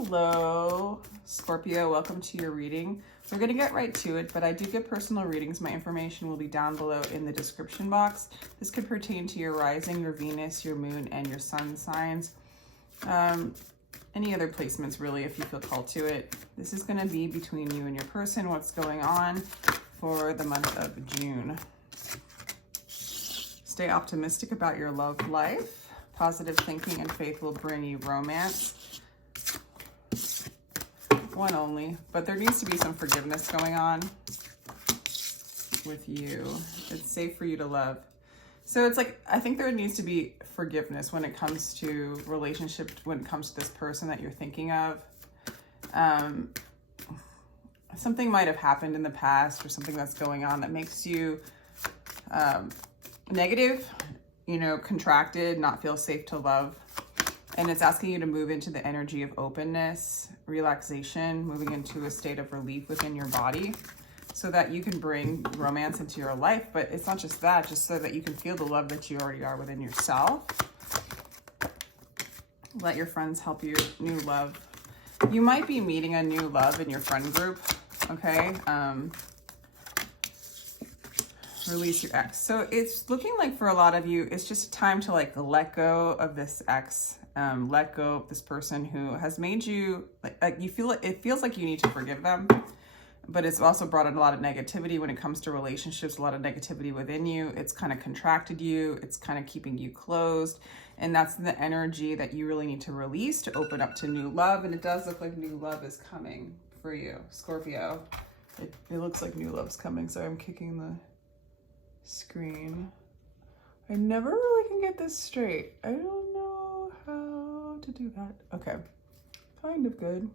Hello, Scorpio. Welcome to your reading. We're going to get right to it, but I do get personal readings. My information will be down below in the description box. This could pertain to your rising, your Venus, your moon, and your sun signs. Any other placements, really, if you feel called to it. This is going to be between you and your person, what's going on for the month of June. Stay optimistic about your love life. Positive thinking and faith will bring you romance. One only, but there needs to be some forgiveness going on with you. It's safe for you to love. So it's like, I think there needs to be forgiveness when it comes to relationship, when it comes to this person that you're thinking of. Something might have happened in the past or something that's going on that makes you negative, you know, contracted, not feel safe to love. And it's asking you to move into the energy of openness, relaxation, moving into a state of relief within your body so that you can bring romance into your life. But it's not just that, just so that you can feel the love that you already are within yourself. Let your friends help you, new love. You might be meeting a new love in your friend group, okay? Release your ex. So it's looking like for a lot of you, it's just time to like let go of this ex. Let go of this person who has made you like you feel it feels like you need to forgive them, but it's also brought in a lot of negativity when it comes to relationships, a lot of negativity within you. It's kind of contracted you. It's kind of keeping you closed. And that's the energy that you really need to release to open up to new love. And it does look like new love is coming for you, Scorpio. It looks like new love's coming. So I'm kicking the screen. I never really can get this straight. I don't know how to do that. Okay, kind of good.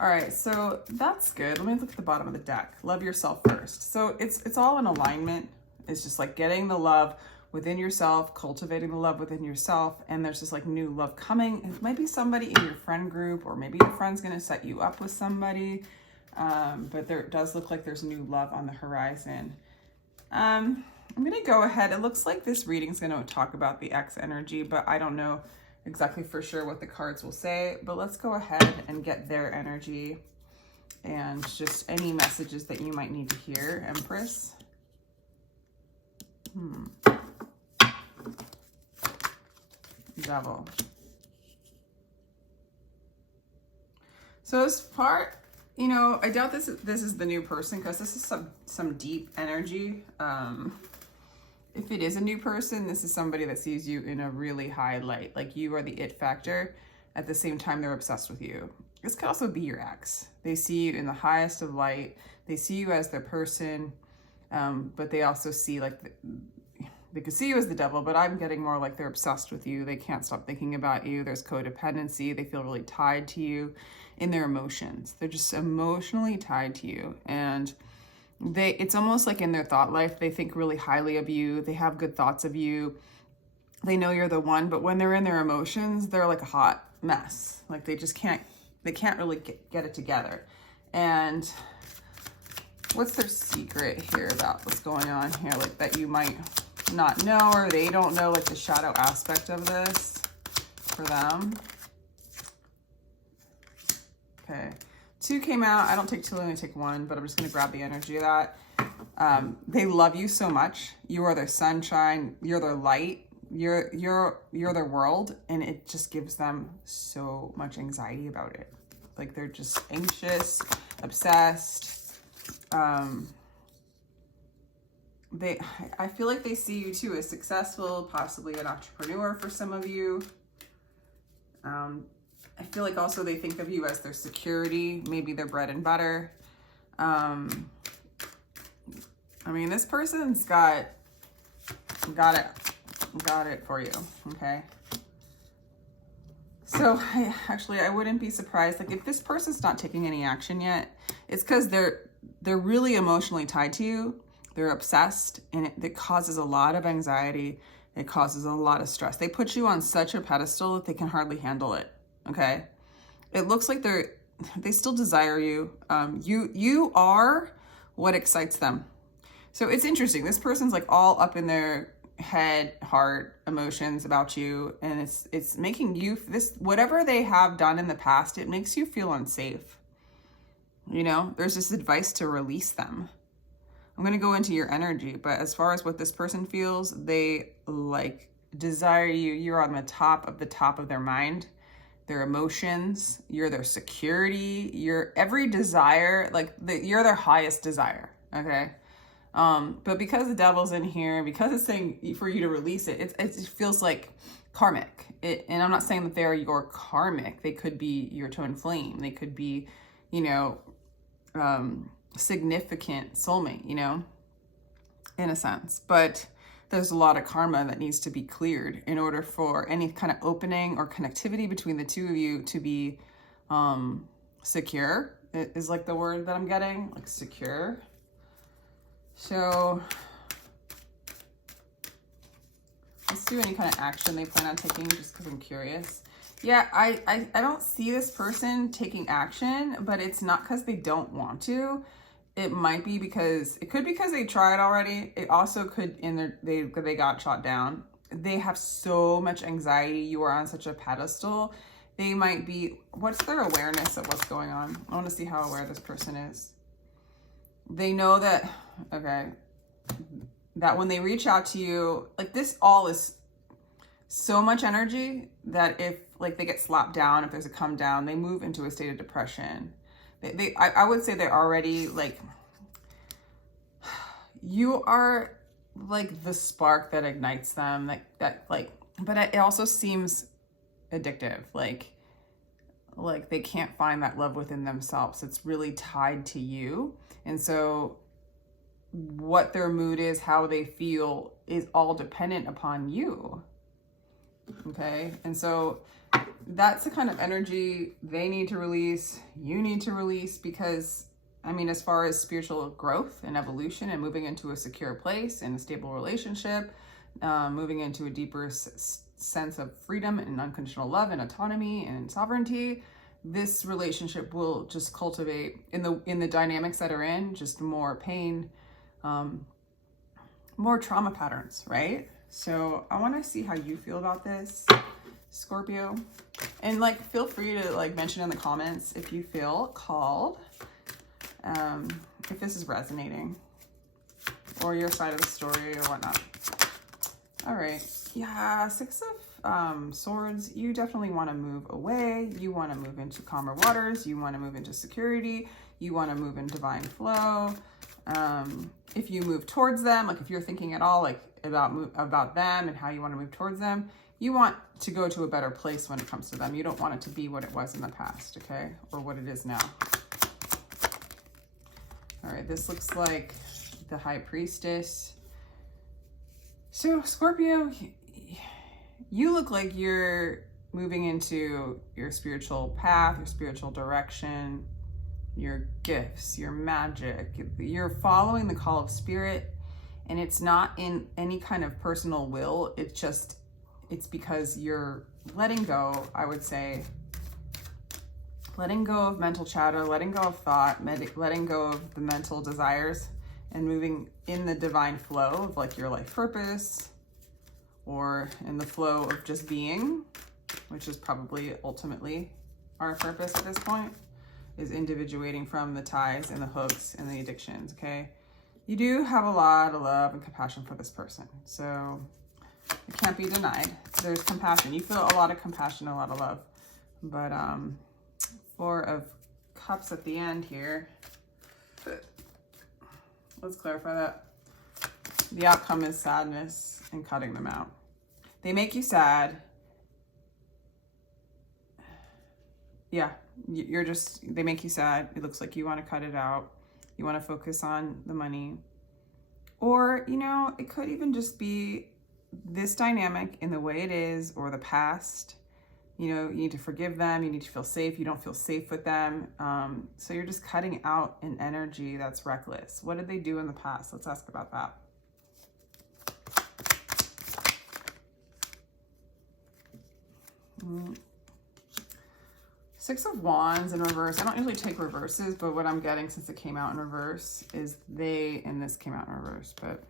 All right, so that's good. Let me look at the bottom of the deck. Love yourself first. So it's all in alignment. It's just like getting the love within yourself, cultivating the love within yourself, and there's just like new love coming. It might be somebody in your friend group, or maybe your friend's gonna set you up with somebody, but there does look like there's new love on the horizon. I'm gonna go ahead. It looks like this reading is gonna talk about the ex energy, but I don't know exactly for sure what the cards will say. But let's go ahead and get their energy and just any messages that you might need to hear, Empress. Devil. So as far, you know, I doubt this is the new person, because this is some deep energy. If it is a new person, this is somebody that sees you in a really high light. Like you are the it factor. At the same time, they're obsessed with you. This could also be your ex. They see you in the highest of light. They see you as their person, but they also see like, they could see you as the devil, but I'm getting more like they're obsessed with you. They can't stop thinking about you. There's codependency. They feel really tied to you in their emotions. They're just emotionally tied to you. And it's almost like in their thought life, they think really highly of you. They have good thoughts of you. They know you're the one, but when they're in their emotions, they're like a hot mess. Like they can't really get it together. And what's their secret here about what's going on here? Like that you might not know, or they don't know, like the shadow aspect of this for them. Okay. 2 came out. I don't take 2, I only take 1, but I'm just going to grab the energy of that. They love you so much. You are their sunshine. You're their light. You're their world. And it just gives them so much anxiety about it. Like they're just anxious, obsessed. I feel like they see you too as successful, possibly an entrepreneur for some of you. I feel like also they think of you as their security, maybe their bread and butter. I mean, this person's got it for you, okay? So I wouldn't be surprised. Like if this person's not taking any action yet, it's because they're really emotionally tied to you. They're obsessed, and it causes a lot of anxiety. It causes a lot of stress. They put you on such a pedestal that they can hardly handle it. Okay, it looks like they still desire you. You are what excites them. So it's interesting. This person's like all up in their head, heart, emotions about you, and it's making you, this, whatever they have done in the past, it makes you feel unsafe. You know, there's this advice to release them. I'm going to go into your energy, but as far as what this person feels, they like desire you. You're on the top of their mind, their emotions, you're their security, you're every desire, like you're their highest desire. Okay. But because the devil's in here, because it's saying for you to release it, it feels like karmic. And I'm not saying that they're your karmic. They could be your twin flame. They could be, you know, significant soulmate, you know, in a sense. But there's a lot of karma that needs to be cleared in order for any kind of opening or connectivity between the two of you to be secure. It is like the word that I'm getting, like secure. So let's do any kind of action they plan on taking, just because I'm curious. Yeah, I don't see this person taking action, but it's not because they don't want to. It might be because, it could be because they tried already. It also could, they got shot down. They have so much anxiety. You are on such a pedestal. They might be, what's their awareness of what's going on? I want to see how aware this person is. They know that, okay, that when they reach out to you, like this all is so much energy that if like they get slapped down, if there's a come down, they move into a state of depression. I would say they're already like, you are like the spark that ignites them, but it also seems addictive. Like they can't find that love within themselves. It's really tied to you. And so what their mood is, how they feel is all dependent upon you. Okay. And so that's the kind of energy they need to release, you need to release, because I mean, as far as spiritual growth and evolution and moving into a secure place and a stable relationship, moving into a deeper sense of freedom and unconditional love and autonomy and sovereignty, this relationship will just cultivate in the dynamics that are in just more pain, more trauma patterns, right? So I want to see how you feel about this, Scorpio. And like, feel free to like mention in the comments if you feel called, if this is resonating or your side of the story or whatnot. All right. Yeah. 6 of Swords. You definitely want to move away. You want to move into calmer waters. You want to move into security. You want to move in divine flow. If you move towards them, like if you're thinking at all like about them and how you want to move towards them, you want to go to a better place when it comes to them. You don't want it to be what it was in the past, okay? Or what it is now. All right, this looks like the High Priestess. So Scorpio, you look like you're moving into your spiritual path, your spiritual direction, your gifts, your magic. You're following the call of spirit, and it's not in any kind of personal will. It's because you're letting go, I would say, letting go of mental chatter, letting go of thought, letting go of the mental desires, and moving in the divine flow of like your life purpose, or in the flow of just being, which is probably ultimately our purpose at this point, is individuating from the ties and the hooks and the addictions, okay? You do have a lot of love and compassion for this person, so it can't be denied. There's compassion. You feel a lot of compassion, a lot of love. But 4 of Cups at the end here. Let's clarify that. The outcome is sadness and cutting them out. They make you sad. Yeah, they make you sad. It looks like you want to cut it out. You want to focus on the money. Or, you know, it could even just be this dynamic in the way it is, or the past. You know, you need to forgive them. You need to feel safe. You don't feel safe with them. So you're just cutting out an energy that's reckless. What did they do in the past? Let's ask about that. Six of Wands in reverse. I don't usually take reverses, but what I'm getting since it came out in reverse is and this came out in reverse, but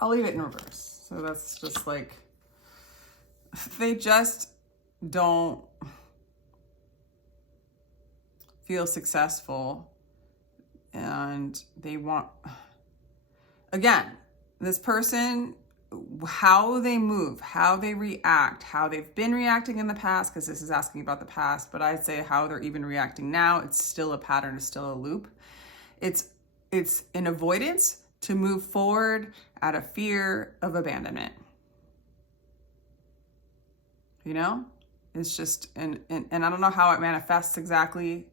I'll leave it in reverse. So that's just like, they just don't feel successful, and they want, again, this person, how they move, how they react, how they've been reacting in the past, because this is asking about the past, but I'd say how they're even reacting now, it's still a pattern, it's still a loop. It's an avoidance to move forward out of fear of abandonment. You know, it's just, and I don't know how it manifests exactly,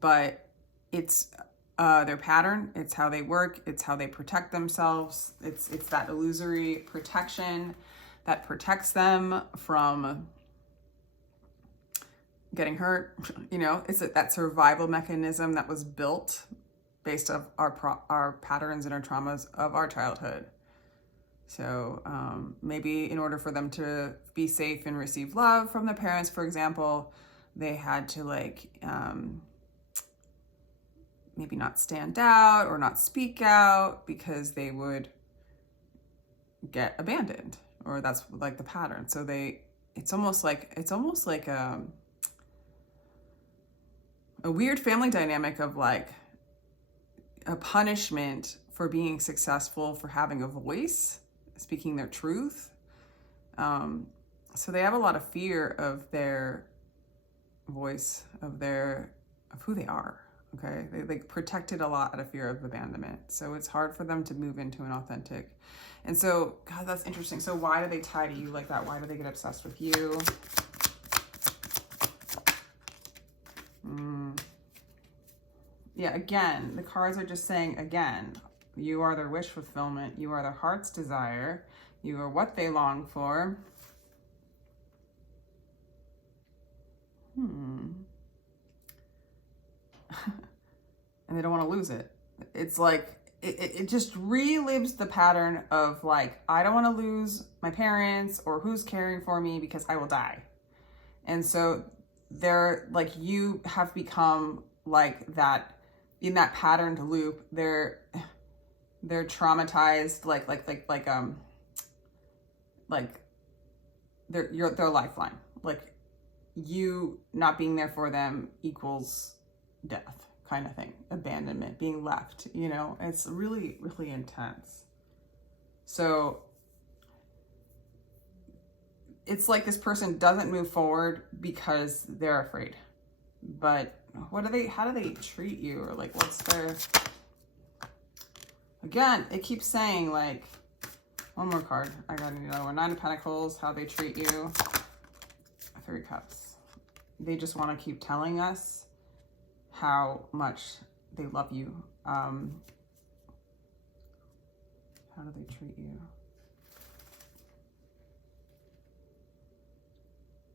but it's their pattern. It's how they work. It's how they protect themselves. It's that illusory protection that protects them from getting hurt. You know, it's that survival mechanism that was built based on our patterns and our traumas of our childhood. So maybe in order for them to be safe and receive love from their parents, for example, they had to like maybe not stand out or not speak out because they would get abandoned, or that's like the pattern. So it's almost like a weird family dynamic of like a punishment for being successful, for having a voice, speaking their truth. So they have a lot of fear of their voice, of who they are. Okay, they protected a lot out of fear of abandonment. So it's hard for them to move into an authentic. And so, God, that's interesting. So why do they tie to you like that? Why do they get obsessed with you? Yeah, again, the cards are just saying, again, you are their wish fulfillment. You are their heart's desire. You are what they long for. And they don't want to lose it. It's like, it just relives the pattern of like, I don't want to lose my parents or who's caring for me because I will die. And so they're like, you have become like that, in that patterned loop. They're traumatized, like they're their lifeline. Like, you not being there for them equals death, kind of thing. Abandonment, being left, you know, it's really, really intense. So it's like this person doesn't move forward because they're afraid. But how do they treat you? Or like, what's their, again, it keeps saying like, one more card. I got another one. 9 of Pentacles, how they treat you. 3 Cups. They just want to keep telling us how much they love you. How do they treat you?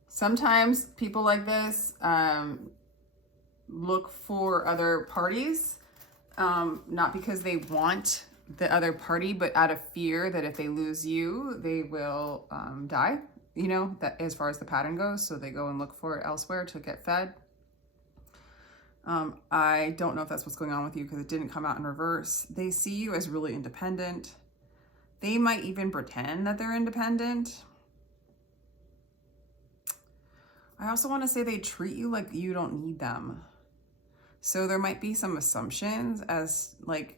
Sometimes people like this look for other parties, not because they want the other party, but out of fear that if they lose you, they will die, you know, that as far as the pattern goes. So they go and look for it elsewhere to get fed. I don't know if that's what's going on with you because it didn't come out in reverse. They see you as really independent. They might even pretend that they're independent. I also want to say they treat you like you don't need them. So there might be some assumptions as like,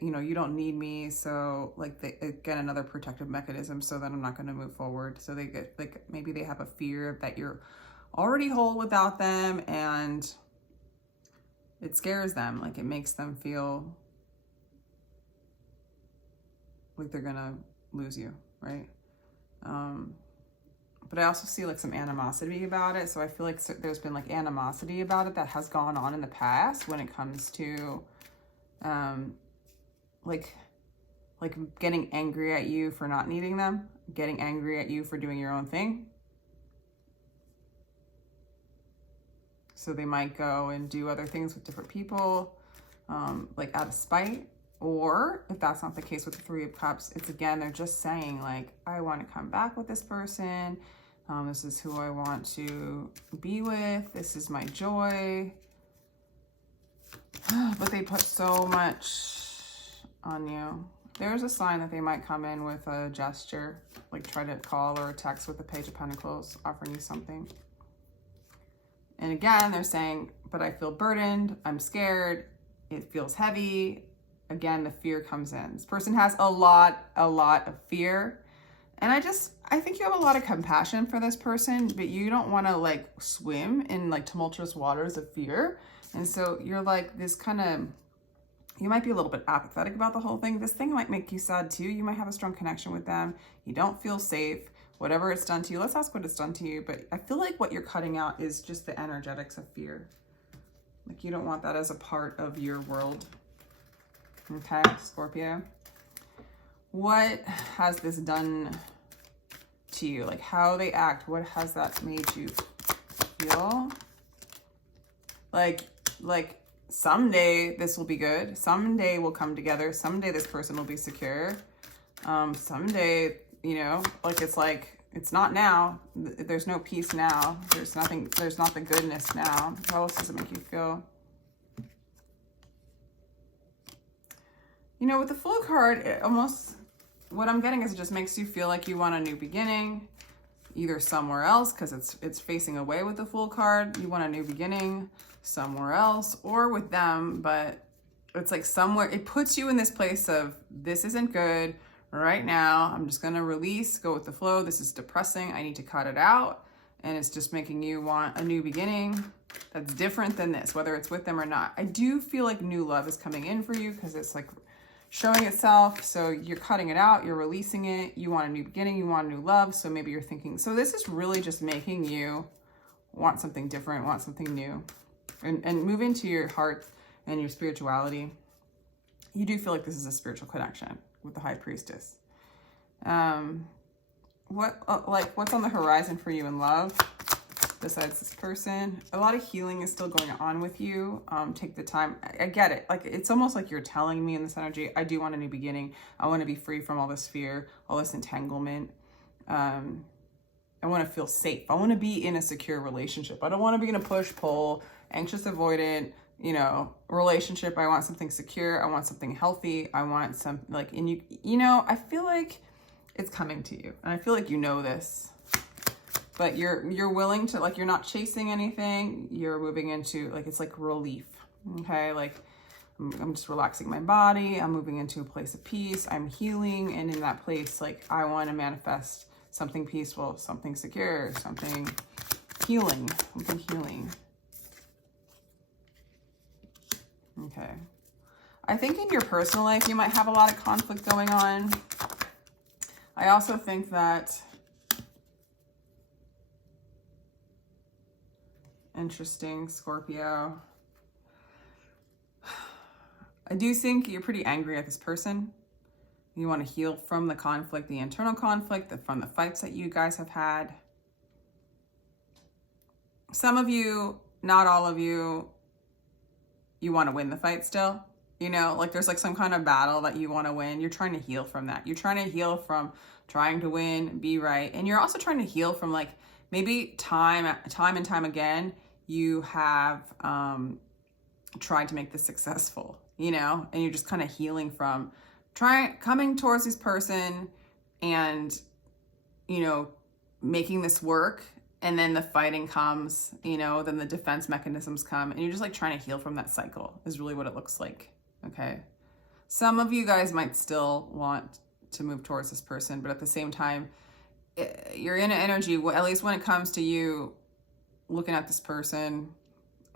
you know, you don't need me. So like they, again, another protective mechanism so that I'm not going to move forward. So they get like, maybe they have a fear that you're already whole without them, and it scares them. Like it makes them feel like they're going to lose you. Right. But I also see like some animosity about it. So I feel like there's been like animosity about it that has gone on in the past when it comes to like getting angry at you for not needing them, getting angry at you for doing your own thing. So they might go and do other things with different people, like out of spite. Or if that's not the case with the 3 of Cups, it's again, they're just saying like, I want to come back with this person. This is who I want to be with. This is my joy. But they put so much on you. There's a sign that they might come in with a gesture, like try to call or a text with the Page of Pentacles, offering you something. And again, they're saying, but I feel burdened, I'm scared, it feels heavy. Again, the fear comes in. This person has a lot of fear. And I think you have a lot of compassion for this person, but you don't want to like swim in like tumultuous waters of fear. And so you're like this kind of, you might be a little bit apathetic about the whole thing. This thing might make you sad too. You might have a strong connection with them. You don't feel safe. Whatever it's done to you, let's ask what it's done to you. But I feel like what you're cutting out is just the energetics of fear. Like you don't want that as a part of your world. Okay, Scorpio. What has this done to you? Like how they act, what has that made you feel? Like someday this will be good. Someday we'll come together. Someday this person will be secure. Someday, you know, it's not now. There's no peace now. There's not the goodness now. How else does it make you feel? You know, with the Fool card, it almost, what I'm getting is it just makes you feel like you want a new beginning, either somewhere else, because it's facing away with the Fool card. You want a new beginning somewhere else or with them, but it's like somewhere, it puts you in this place of, this isn't good right now. I'm just going to release, go with the flow. This is depressing. I need to cut it out. And it's just making you want a new beginning that's different than this, whether it's with them or not. I do feel like new love is coming in for you because it's like showing itself. So you're cutting it out, you're releasing it. You want a new beginning, you want a new love. So maybe you're thinking, so this is really just making you want something different, want something new, and move into your heart and your spirituality. You do feel like this is a spiritual connection with the High Priestess. What's on the horizon for you in love besides this person? A lot of healing is still going on with you. Take the time. I get it. Like, it's almost like you're telling me in this energy, I do want a new beginning. I want to be free from all this fear, all this entanglement. I want to feel safe. I want to be in a secure relationship. I don't want to be in a push-pull, anxious, avoidant, you know, relationship. I want something secure. I want something healthy. I want some, like, and you know, I feel like it's coming to you. And I feel like you know this, but you're willing to, like, you're not chasing anything. You're moving into, like, it's like relief. Okay. Like, I'm just relaxing my body. I'm moving into a place of peace. I'm healing. And in that place, like, I want to manifest something peaceful, something secure, something healing, Okay. I think in your personal life, you might have a lot of conflict going on. I also think that, interesting, Scorpio. I do think you're pretty angry at this person. You want to heal from the conflict, the internal conflict, from the fights that you guys have had. Some of you, not all of you, you want to win the fight still. You know, like there's like some kind of battle that you want to win. You're trying to heal from that. You're trying to heal from trying to win, be right. And you're also trying to heal from, like, maybe time and time again, you have tried to make this successful, you know, and you're just kind of healing from coming towards this person and, you know, making this work. And then the fighting comes, you know, then the defense mechanisms come, and you're just like trying to heal from that cycle is really what it looks like. Okay. Some of you guys might still want to move towards this person, but at the same time, you're in an energy, at least when it comes to you looking at this person,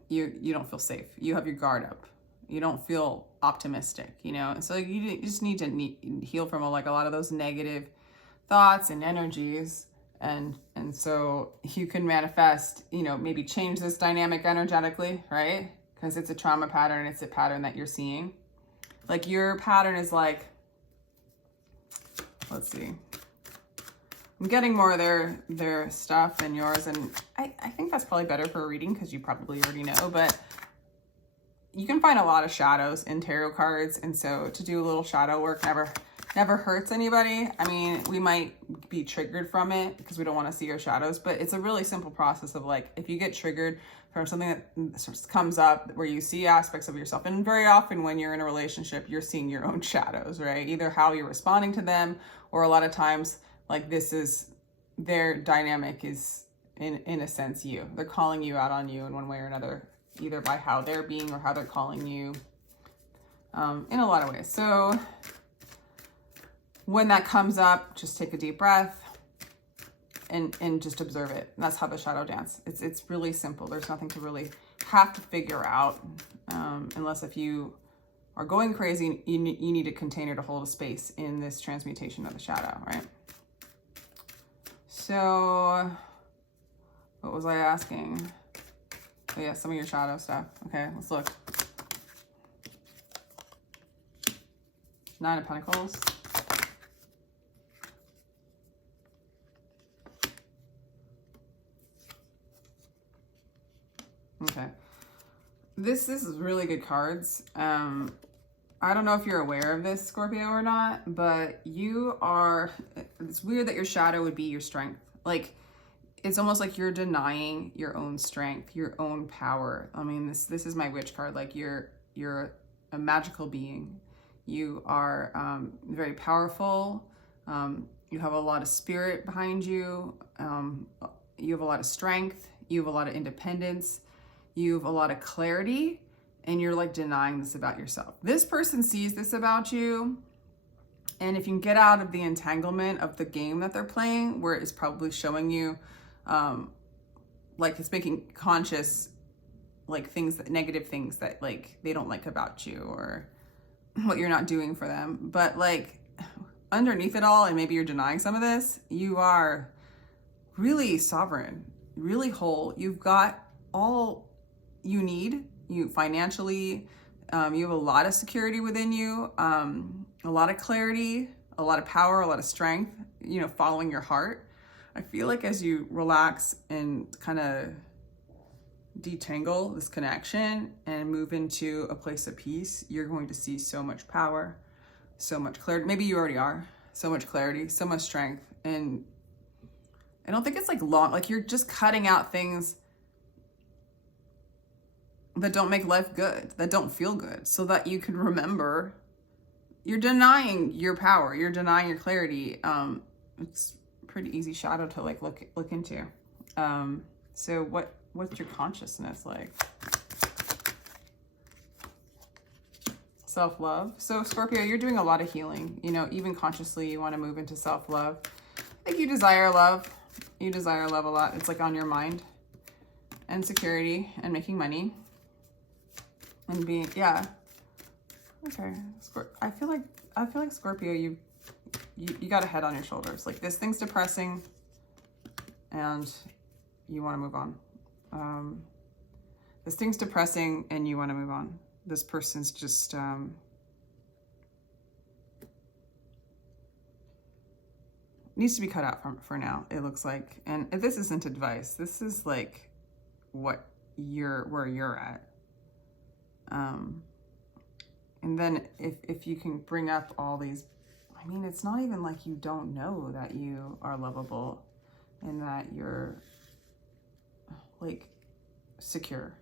you don't feel safe. You have your guard up. You don't feel optimistic, you know? And so you just need to heal from, like, a lot of those negative thoughts and energies. And so you can manifest, you know, maybe change this dynamic energetically, right? Because it's a trauma pattern. It's a pattern that you're seeing. Like, your pattern is like, let's see. I'm getting more of their stuff than yours. And I think that's probably better for a reading because you probably already know. But you can find a lot of shadows in tarot cards. And so to do a little shadow work never hurts anybody. I mean, we might be triggered from it because we don't want to see our shadows, but it's a really simple process of like, if you get triggered from something that comes up where you see aspects of yourself, and very often when you're in a relationship, you're seeing your own shadows, right? Either how you're responding to them, or a lot of times, like, this is their dynamic is in a sense you. They're calling you out on you in one way or another, either by how they're being or how they're calling you, in a lot of ways. So when that comes up, just take a deep breath and just observe it. And that's how the shadow dance. It's really simple. There's nothing to really have to figure out, unless if you are going crazy, you need a container to hold a space in this transmutation of the shadow, right? So what was I asking? Oh yeah, some of your shadow stuff. Okay, let's look. 9 of Pentacles. Okay. This is really good cards. I don't know if you're aware of this, Scorpio, or not, but it's weird that your shadow would be your strength. Like, it's almost like you're denying your own strength, your own power. I mean, this is my witch card. Like, you're a magical being. You are very powerful. You have a lot of spirit behind you. You have a lot of strength. You have a lot of independence. You have a lot of clarity, and you're like denying this about yourself. This person sees this about you, and if you can get out of the entanglement of the game that they're playing, where it's probably showing you, like, it's making conscious, like, negative things that, like, they don't like about you, or what you're not doing for them. But, like, underneath it all, and maybe you're denying some of this, you are really sovereign, really whole. You've got all you need. You financially, you have a lot of security within you, a lot of clarity, a lot of power, a lot of strength, you know, following your heart. I feel like as you relax and kind of detangle this connection and move into a place of peace, you're going to see so much power, so much clarity. Maybe you already are. So much clarity, so much strength. And I don't think it's like you're just cutting out things that don't make life good, that don't feel good, so that you can remember. You're denying your power, you're denying your clarity. It's a pretty easy shadow to like look into. So what's your consciousness like? Self-love. So Scorpio, you're doing a lot of healing. You know, even consciously, you want to move into self-love. I think you desire love. You desire love a lot. It's like on your mind, and security, and making money. And being, yeah. Okay. I feel like Scorpio, you got a head on your shoulders. Like, this thing's depressing and you want to move on. This thing's depressing and you want to move on. This person's just, needs to be cut out for now, it looks like. And this isn't advice. This is like where you're at. And then if you can bring up all these, I mean, it's not even like you don't know that you are lovable and that you're like secure.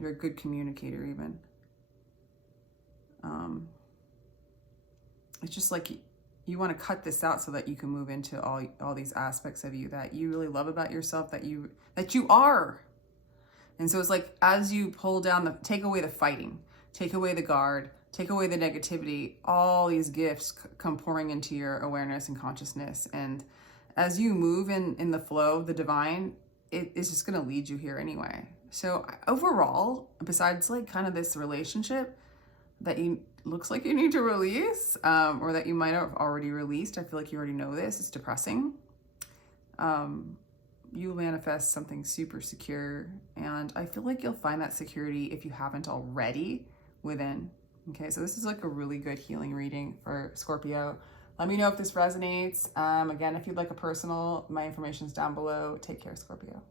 You're a good communicator even. It's just like you want to cut this out so that you can move into all these aspects of you that you really love about yourself, that you are. And so it's like, as you pull down take away the fighting, take away the guard, take away the negativity, all these gifts come pouring into your awareness and consciousness. And as you move in the flow of the divine, it is just going to lead you here anyway. So overall, besides like kind of this relationship that looks like you need to release, or that you might have already released, I feel like you already know this, it's depressing. You'll manifest something super secure, and I feel like you'll find that security, if you haven't already, within. Okay, so this is like a really good healing reading for Scorpio. Let me know if this resonates. Again, if you'd like a personal, my information's down below. Take care, Scorpio.